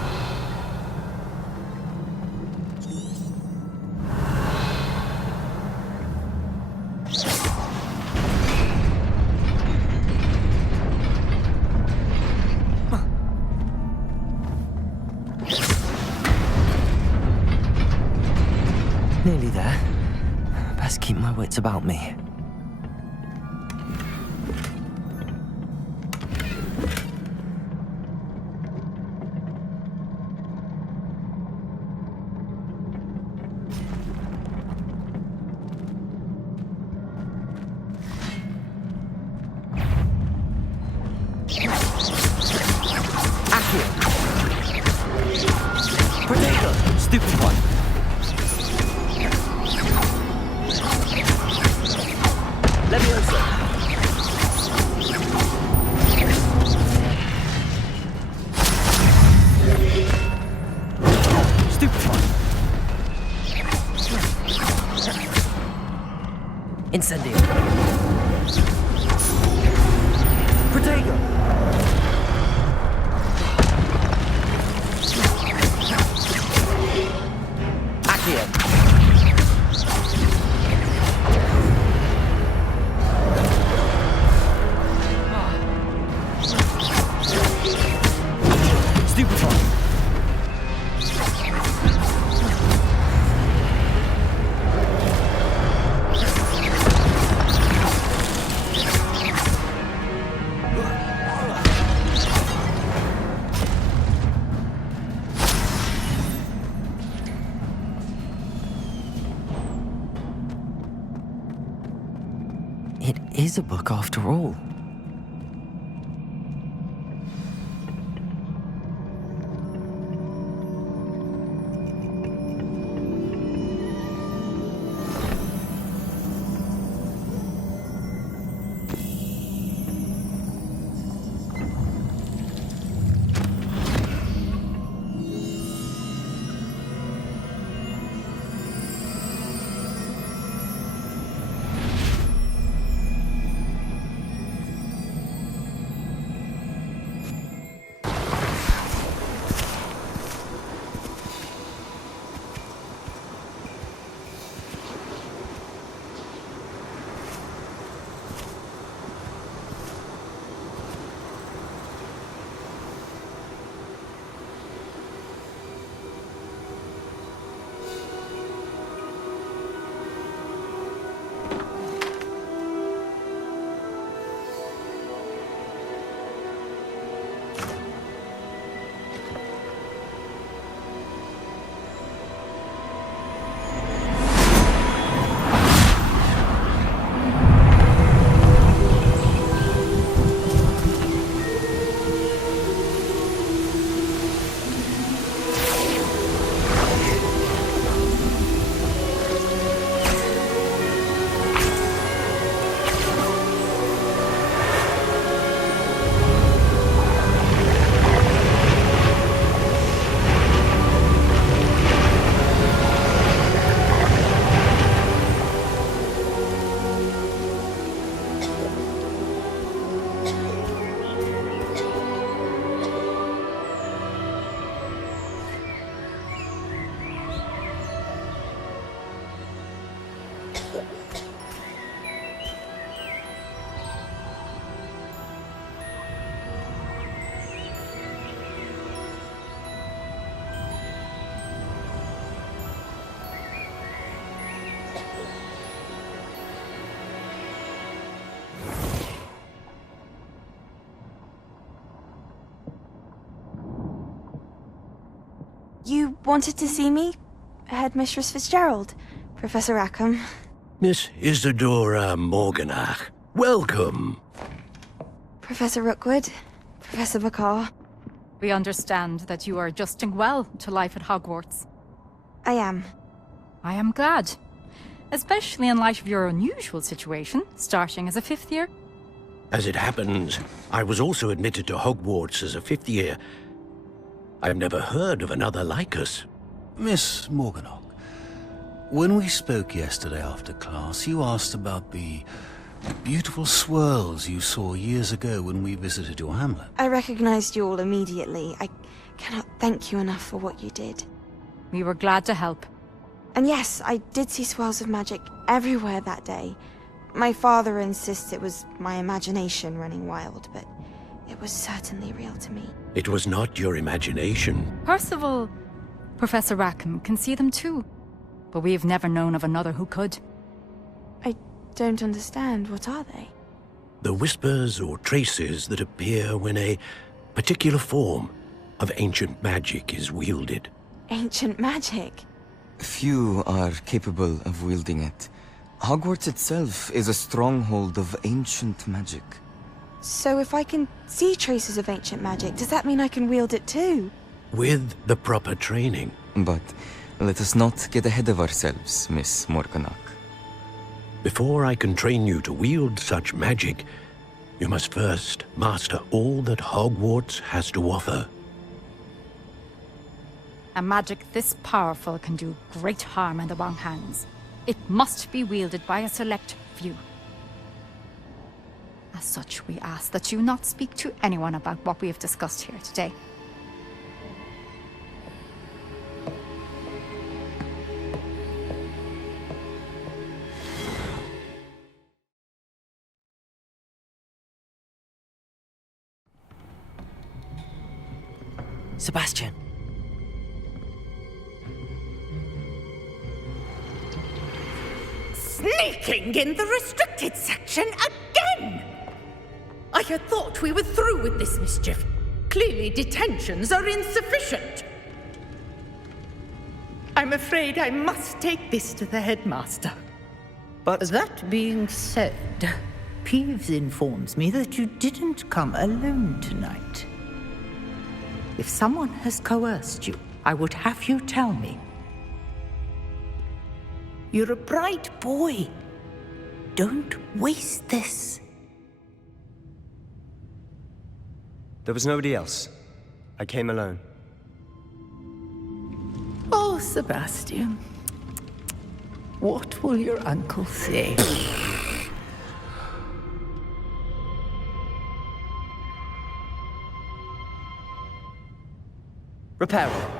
Nearly there. Best keep my wits about me. Protego. Stupid one. Incendio. Protego. Accio. Stupefy. It is a book after all. You wanted to see me? Headmistress Fitzgerald, Professor Rackham. Miss Isadora Morganach, welcome. Professor Rookwood, Professor Bakar. We understand that you are adjusting well to life at Hogwarts. I am. I am glad. Especially in light of your unusual situation, starting as a 5th year. As it happens, I was also admitted to Hogwarts as a 5th year. I've never heard of another like us. Miss Morganach, when we spoke yesterday after class, you asked about the beautiful swirls you saw years ago when we visited your hamlet. I recognized you all immediately. I cannot thank you enough for what you did. We were glad to help. And yes, I did see swirls of magic everywhere that day. My father insists it was my imagination running wild, but it was certainly real to me. It was not your imagination. Percival, Professor Rackham can see them too. But we've never known of another who could. I don't understand. What are they? The whispers or traces that appear when a particular form of ancient magic is wielded. Ancient magic? Few are capable of wielding it. Hogwarts itself is a stronghold of ancient magic. So if I can see traces of ancient magic, does that mean I can wield it too? With the proper training. But let us not get ahead of ourselves, Miss Morganach. Before I can train you to wield such magic, you must first master all that Hogwarts has to offer. A magic this powerful can do great harm in the wrong hands. It must be wielded by a select few. As such, we ask that you not speak to anyone about what we have discussed here today. Sebastian. Sneaking in the restricted section again! I had thought we were through with this mischief. Clearly detentions are insufficient. I'm afraid I must take this to the headmaster. But that being said, Peeves informs me that you didn't come alone tonight. If someone has coerced you, I would have you tell me. You're a bright boy. Don't waste this. There was nobody else. I came alone. Oh, Sebastian. What will your uncle say? Reparo.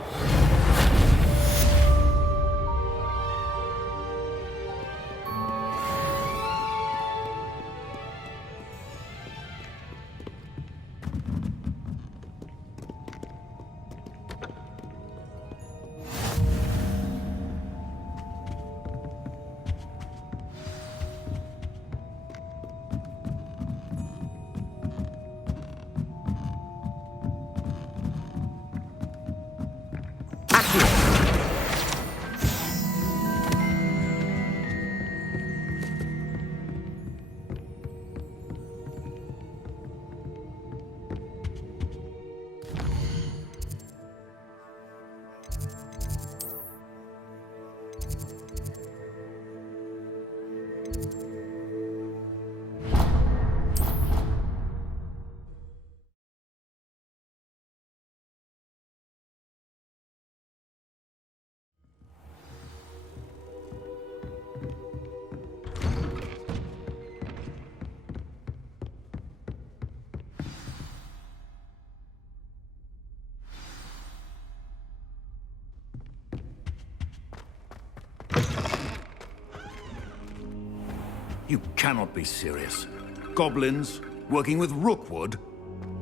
You cannot be serious. Goblins working with Rookwood?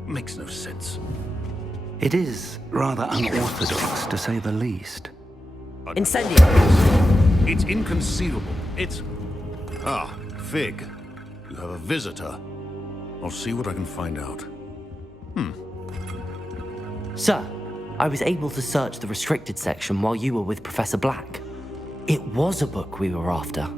Makes no sense. It is rather unorthodox, to say the least. Incendio! It's inconceivable. It's... Ah, Fig. You have a visitor. I'll see what I can find out. Sir, I was able to search the restricted section while you were with Professor Black. It was a book we were after.